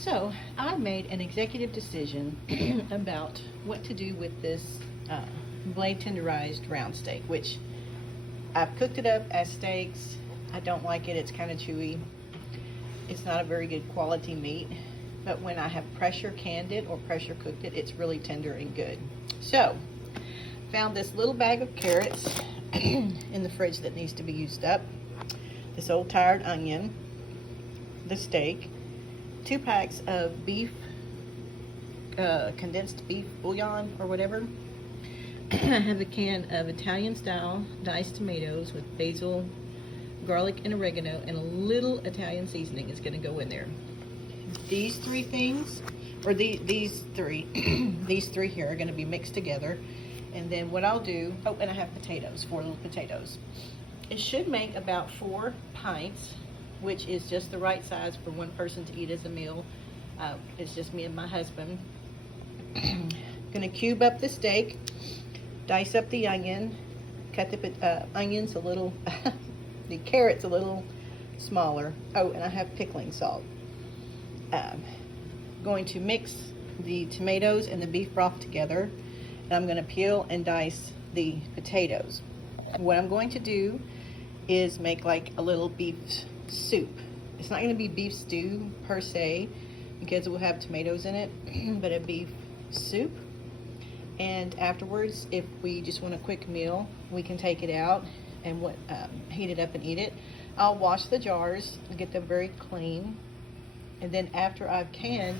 So I made an executive decision about what to do with this blade tenderized round steak, which I've cooked it up as steaks. I don't like it. It's kind of chewy. It's not a very good quality meat, but when I have pressure canned it or pressure cooked it, it's really tender and good. So found this little bag of carrots in the fridge that needs to be used up, this old tired onion, the steak, 2 packs of beef, condensed beef bouillon or whatever. I have a can of Italian style diced tomatoes with basil, garlic, and oregano, and a little Italian seasoning is going to go in there. These 3 things, or these three, these 3 here are going to be mixed together. And then what I'll do, oh, and I have potatoes, 4 little potatoes. It should make about 4 pints, which is just the right size for one person to eat as a meal. It's just me and my husband. Gonna cube up the steak, dice up the onion, cut the onions a little, the carrots a little smaller. Oh, and I have pickling salt. Going to mix the tomatoes and the beef broth together, and I'm gonna peel and dice the potatoes. What I'm going to do is make like a little beef soup. It's not going to be beef stew per se because it will have tomatoes in it, but a beef soup. And afterwards, if we just want a quick meal, we can take it out and heat it up and eat it. I'll wash the jars and get them very clean, and then after I've canned,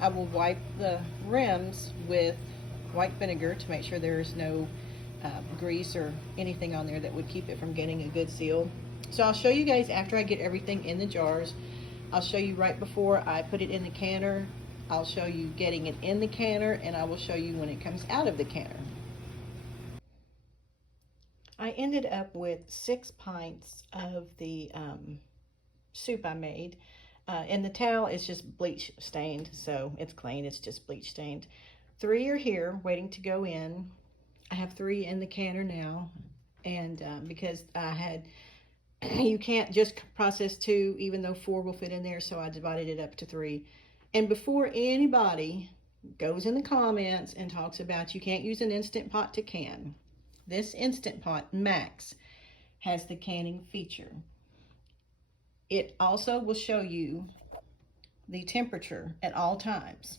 I will wipe the rims with white vinegar to make sure there is no grease or anything on there that would keep it from getting a good seal. So I'll show you guys after I get everything in the jars. I'll show you right before I put it in the canner. I'll show you getting it in the canner, and I will show you when it comes out of the canner. I ended up with 6 pints of the soup I made. And the towel is just bleach stained, so it's clean, it's just bleach stained. 3 are here waiting to go in. I have 3 in the canner now, and because I had, you can't just process 2, even though 4 will fit in there, so I divided it up to 3. And before anybody goes in the comments and talks about you can't use an Instant Pot to can, this Instant Pot Max has the canning feature. It also will show you the temperature at all times.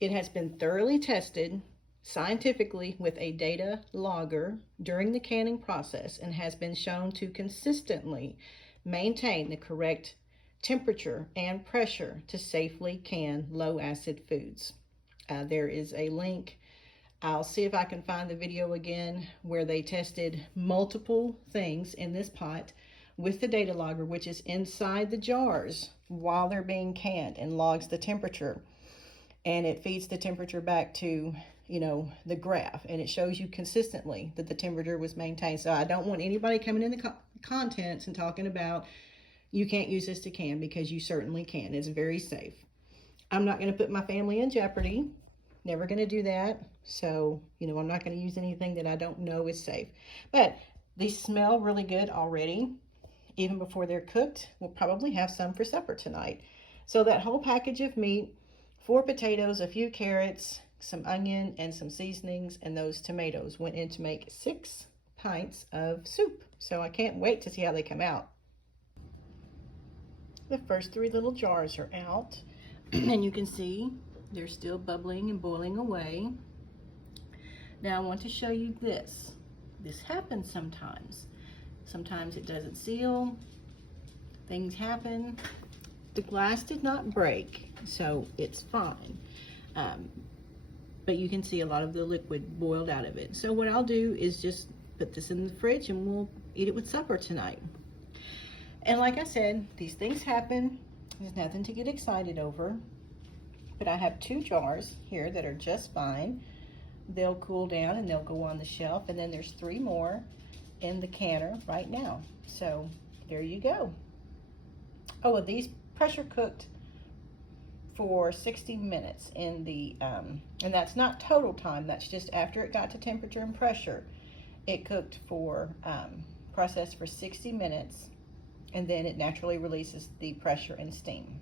It has been thoroughly tested scientifically with a data logger during the canning process and has been shown to consistently maintain the correct temperature and pressure to safely can low acid foods. There is a link. I'll see if I can find the video again where they tested multiple things in this pot with the data logger, which is inside the jars while they're being canned, and logs the temperature. And it feeds the temperature back to, you know, the graph, and it shows you consistently that the temperature was maintained. So I don't want anybody coming in the contents and talking about you can't use this to can, because you certainly can. It's very safe. I'm not going to put my family in jeopardy. Never going to do that. So, you know, I'm not going to use anything that I don't know is safe. But these smell really good already. Even before they're cooked. We'll probably have some for supper tonight. So that whole package of meat, 4 potatoes, a few carrots, some onion, and some seasonings, and those tomatoes went in to make 6 pints of soup. So I can't wait to see how they come out. The first 3 little jars are out, and you can see they're still bubbling and boiling away. Now I want to show you this. This happens sometimes. Sometimes it doesn't seal. Things happen. The glass did not break, so it's fine. But you can see a lot of the liquid boiled out of it. So what I'll do is just put this in the fridge and we'll eat it with supper tonight. And like I said, these things happen. There's nothing to get excited over. But I have 2 jars here that are just fine. They'll cool down and they'll go on the shelf. And then there's 3 more in the canner right now. So there you go. Oh, and these pressure cooked for 60 minutes in the, and that's not total time, that's just after it got to temperature and pressure. It cooked for, processed for 60 minutes, and then it naturally releases the pressure and steam.